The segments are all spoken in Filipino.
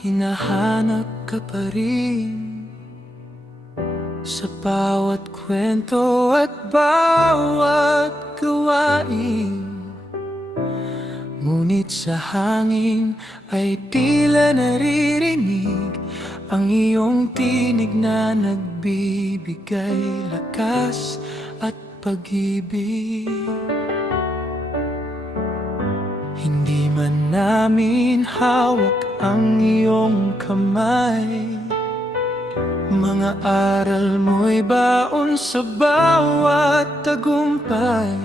hinahanap ka pa rin sa bawat kwento at bawat gawain. Ngunit sa hangin ay tila naririnig ang iyong tinig na nagbibigay lakas at pag-ibig. Hindi man namin hawak ang iyong kamay, mga aral mo'y baon sa bawat tagumpay.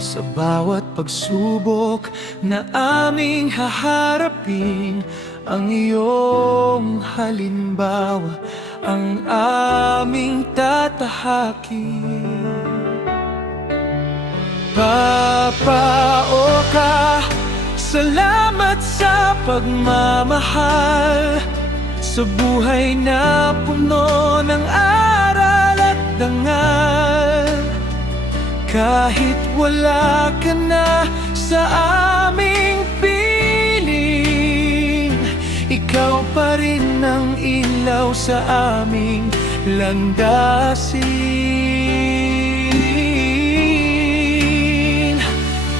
Sa bawat pagsubok na aming haharapin, ang iyong halimbawa ang aming tatahakin. Papa Oka, salamat sa pagmamahal, sa buhay na puno ng aral at dangal. Kahit wala ka na sa aming piling, ikaw pa rin ang ilaw sa aming landasin.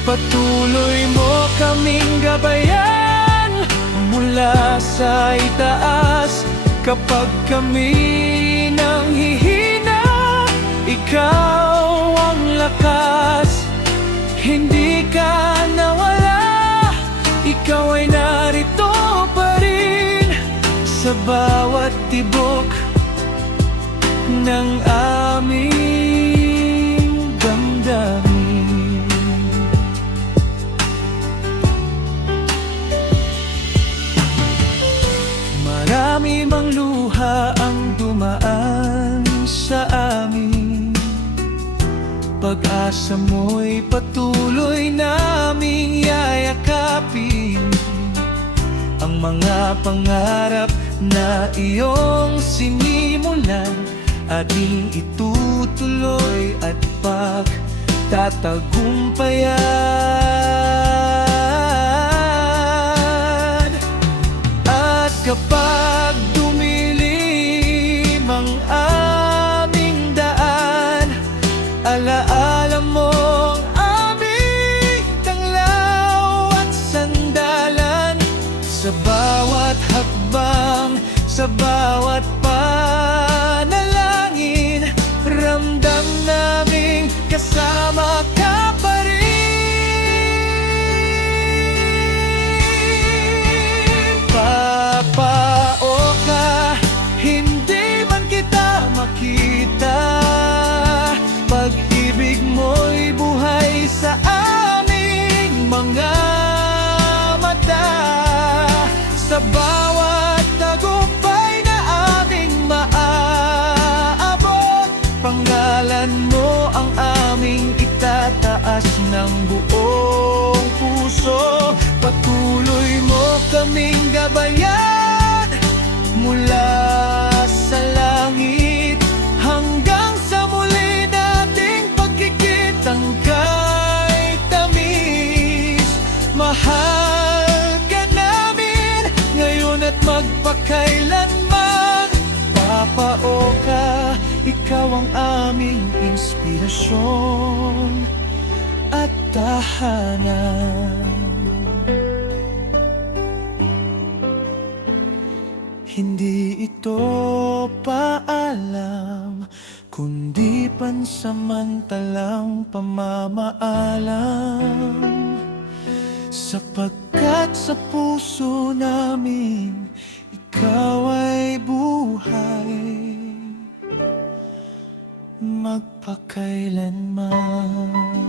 Patuloy mo kaming gabayan mula sa itaas. Kapag kami nanghihina, ikaw ang lakas. Hindi ka nawala, ikaw ay narito pa rin sa bawat tibok ng aming damdamin. Marami mang luha ang dumaan sa amin, pag-asa mo'y patuloy naming yayakapin. Ang mga pangarap na iyong sinimulan, ating itutuloy at pagtatagumpayan. At kapag dumilim ang aming daan, alaala mo ang aming tanglaw at sandalan. Sa bawat hakbang, sa bawat panalangin, ramdam naming kasama ka pa rin. Papa Oka, hindi man kita makita, pag-ibig mo'y buhay sa aming mga mata. Sa bawat tagumpay na aming maaabot, pangalan mo ang aming itataas ng buong puso. Patuloy mo kaming gabayan mula sa langit hanggang sa muli nating pagkikitang kay tamis. Mahal ka namin ngayon at magpakailanman. Papa Oka, ikaw ang aming inspirasyon at tahanan. Hindi ito paalam, kundi pansamantalang pamamaalam. Sapagkat sa puso namin, ikaw ay buhay magpakailanman.